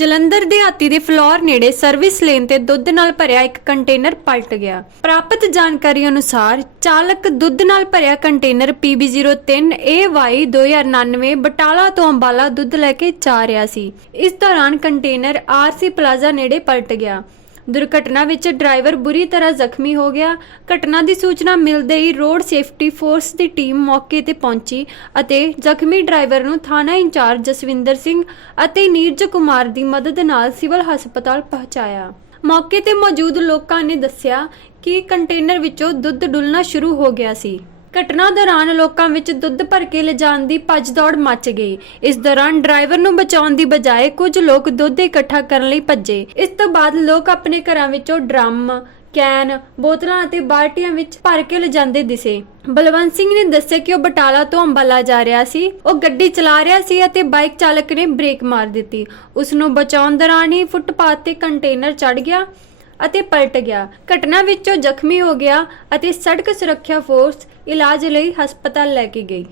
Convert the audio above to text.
ਜਲੰਧਰ ਦੇ ਦੇ ਫਲੋਰ ਨੇੜੇ ਸਰਵਿਸ ਲੇਨ ਤੇ ਦੁੱਧ ਨਾਲ ਭਰਿਆ ਇੱਕ ਕੰਟੇਨਰ ਪਲਟ ਗਿਆ। ਪ੍ਰਾਪਤ ਜਾਣਕਾਰੀ ਅਨੁਸਾਰ ਚਾਲਕ ਦੁੱਧ ਨਾਲ ਭਰਿਆ ਕੰਟੇਨਰ PB03 AY 2099 ਬਟਾਲਾ ਤੋਂ ਅੰਬਾਲਾ ਦੁੱਧ ਲੈ ਕੇ ਜਾ ਰਿਹਾ ਸੀ। ਇਸ ਦੌਰਾਨ ਕੰਟੇਨਰ RC ਪਲਾਜ਼ਾ ਨੇੜੇ ਪਲਟ ਗਿਆ। ਦੁਰਘਟਨਾ ਵਿੱਚ ਡਰਾਈਵਰ ਬੁਰੀ ਤਰ੍ਹਾਂ ਜ਼ਖਮੀ ਹੋ ਗਿਆ। ਘਟਨਾ ਦੀ ਸੂਚਨਾ ਮਿਲਦੇ ਹੀ ਰੋਡ ਸੇਫਟੀ ਫੋਰਸ ਦੀ ਟੀਮ ਮੌਕੇ ਤੇ ਪਹੁੰਚੀ ਅਤੇ ਜ਼ਖਮੀ ਡਰਾਈਵਰ ਨੂੰ ਥਾਣਾ ਇੰਚਾਰਜ ਜਸਵਿੰਦਰ ਸਿੰਘ ਅਤੇ ਨੀਰਜ ਕੁਮਾਰ ਦੀ ਮਦਦ ਨਾਲ ਸਿਵਲ ਹਸਪਤਾਲ ਪਹੁੰਚਾਇਆ। ਮੌਕੇ ਤੇ ਮੌਜੂਦ ਲੋਕਾਂ ਨੇ ਦੱਸਿਆ ਕਿ ਕੰਟੇਨਰ ਵਿੱਚੋਂ ਦੁੱਧ ਡੁੱਲਣਾ ਸ਼ੁਰੂ ਹੋ ਗਿਆ ਸੀ। ਘਟਨਾ ਦੌਰਾਨ ਲੋਕਾਂ ਵਿੱਚ ਦੁੱਧ ਭਰ ਕੇ ਲਿਜਾਣ ਦੀ ਭੱਜ ਦੌੜ ਮਚ ਗਈ। ਇਸ ਦੌਰਾਨ ਡਰਾਈਵਰ ਨੂੰ ਬਚਾਉਣ ਦੀ ਬਜਾਏ ਕੁਝ ਲੋਕ ਦੁੱਧ ਇਕੱਠਾ ਕਰਨ ਲਈ ਭੱਜੇ। ਇਸ ਤੋਂ ਬਾਅਦ ਲੋਕ ਆਪਣੇ ਘਰਾਂ ਵਿੱਚੋਂ ਡਰਮ, ਕੈਨ, ਬੋਤਲਾਂ ਅਤੇ ਬਾਲਟੀਆਂ ਵਿੱਚ ਭਰ ਕੇ ਲਿਜਾਂਦੇ ਦਿਸੇ। ਬਲਵੰਤ ਸਿੰਘ ਨੇ ਦੱਸਿਆ ਕਿ ਉਹ ਬਟਾਲਾ ਤੋਂ ਅੰਬਾਲਾ ਜਾ ਰਿਹਾ ਸੀ। ਉਹ ਗੱਡੀ ਚਲਾ ਰਿਹਾ ਸੀ ਅਤੇ ਬਾਈਕ ਚਾਲਕ ਨੇ ਬ੍ਰੇਕ ਮਾਰ ਦਿੱਤੀ। ਉਸ ਨੂੰ ਬਚਾਉਣ ਦੌਰਾਨ ਹੀ ਫੁੱਟਪਾਥ ਤੇ ਕੰਟੇਨਰ ਚੜ ਗਿਆ। ਅਤੇ ਪਲਟ ਗਿਆ। ਘਟਨਾ ਵਿੱਚੋਂ ਜ਼ਖਮੀ ਹੋ ਗਿਆ ਅਤੇ ਸੜਕ ਸੁਰੱਖਿਆ ਫੋਰਸ ਇਲਾਜ ਲਈ ਹਸਪਤਾਲ ਲੈ ਕੇ ਗਈ।